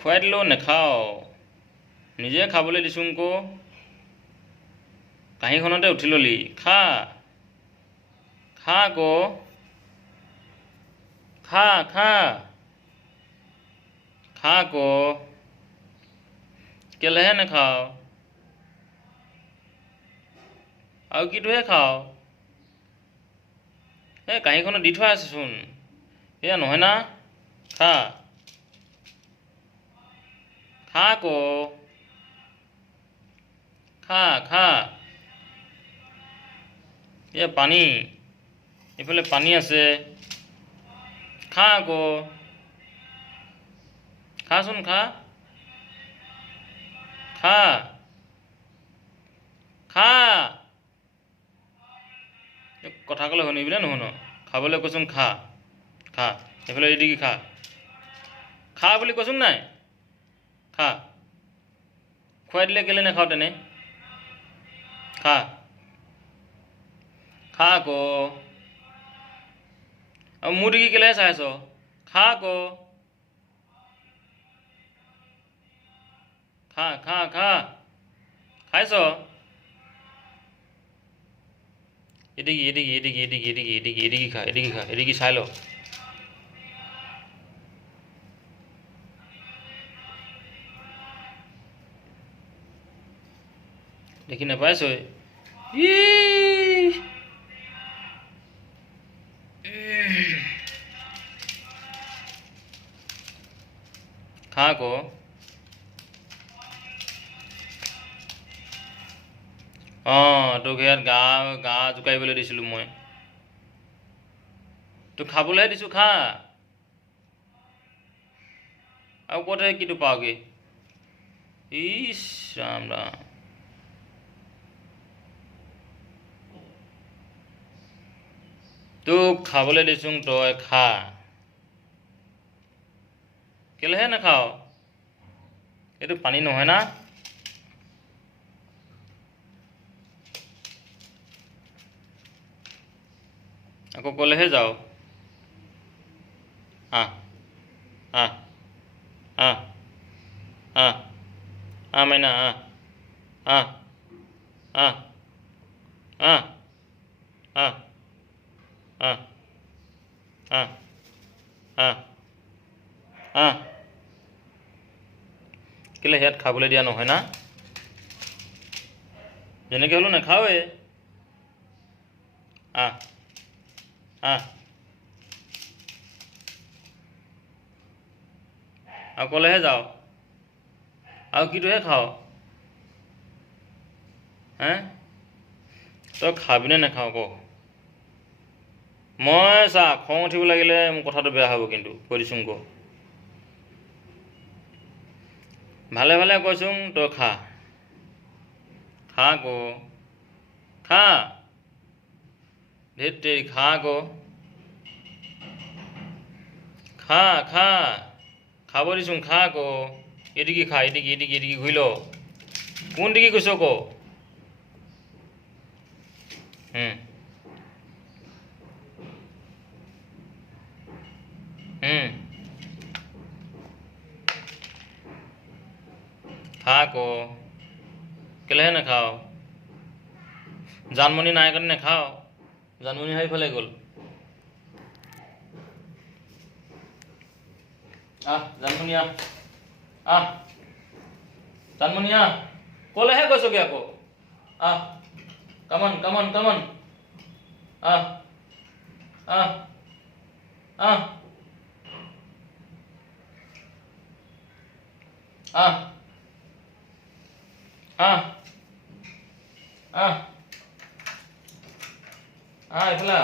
খুৱাই দিলেও নেখাওঁ নিজে খাবলৈ দিছোঁ আকৌ কাঁহীখনতে উঠি ল'লি খা খা আকৌ খা খা খা আকৌ কেলেহে নেখাওঁ আৰু কিটোহে খাওঁ এই কাঁহীখনত দি থোৱা আছেচোন এয়া নহয় না খা খা আকৌ খা খা এয়া পানী এইফালে পানী আছে খা আকৌ খাচোন খা খা খা কথা ক'লে শুনিবি নে নুশুন খাবলৈ কৈছোন খা খা এইফালে এদিকে খা খা বুলি কৈছোন নাই খা খুৱাই দিলে কেলে নাখাওঁ তেনে খা খা আকৌ আৰু মোৰ দিকে কেলেহে চাই আছ খা আকৌ খা খা খা খাইছ এদিকে এদিকে এদিকে এদিকে এদিকে এদিকে এদিকে খা এদিকে খা এদিকে চাই ল দেখি নাপাইছ খা আকৌ তোক ইয়াত গা জোকাৰিবলৈ দিছিলোঁ মই তোক খাবলৈহে দিছোঁ খা আৰু ক'তহে কিটো পাওঁগৈ ইছ ৰাম ৰাম তোক খাবলৈ দিছোঁ তই খা কেলেহে নাখাওঁ এইটো পানী নহয় না আকৌ ক'লেহে যাওঁ আহ আহ আহ আহ আহ মাইনা আহ আহ আহ আহ আহ আহ আহ আহ আহ কেলে ইয়াত খাবলৈ দিয়া নহয় না যেনেকৈ হ'লেও নাখাওঁৱে আহ আহ আৰু ক'লেহে যাওঁ আৰু কিটোহে খাওঁ হে তই খাবিনে নাখাওঁ ক মই চা খং উঠিব লাগিলে মোৰ কথাটো বেয়া হ'ব কিন্তু কৈ দিছোঁ ক ভালে ভালে কৈছোঁ তই খা খা আকৌ খা ধেত তেৰি খা আকৌ খা খা খাব দিছোঁ খা আকৌ এদিকে খা এদিকে এদিকে এদিকে ঘূৰি ল কোন দিকে গৈছ ক খা আকৌ কেলেহে নাখাওঁ জানমণি নাই কাৰণে নাখাওঁ জানমণি সেইফালে গ'ল আহ জানমণি আহ আহ জানমণি আহ ক'লেহে গৈছগৈ আকৌ আহ কামন কামন কামন আহ আহ আহ আহ আহ আহ এইফালে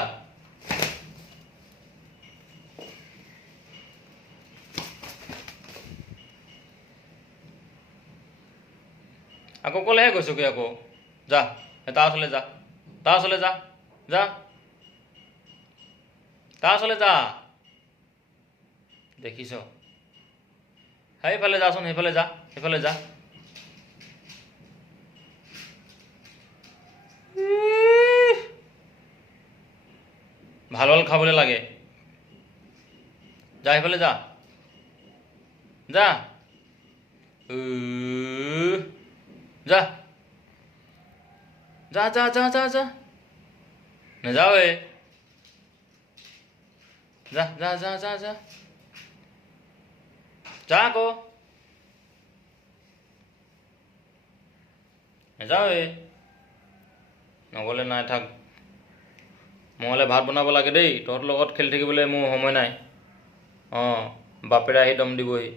আকৌ ক'লেহে গৈছগৈ আকৌ যা তাৰ ওচৰলৈ যা তাৰ ওচৰলৈ যা যা তাৰ ওচৰলৈ যা দেখিছ সেইফালে যাচোন সেইফালে যা সেইফালে যা ভাল ভাল খাবলৈ লাগে যা সেইফালে যা যা যা যা যা যা যা যা নাযাও যা যা যা যা যা যা আকৌ নাযাও নগ'লে নাই থাক মই ভাত বনাব লাগে দেই তহঁতৰ লগত খেলি থাকিবলৈ মোৰ সময় নাই অঁ বাপেৰে আহি দম দিবহি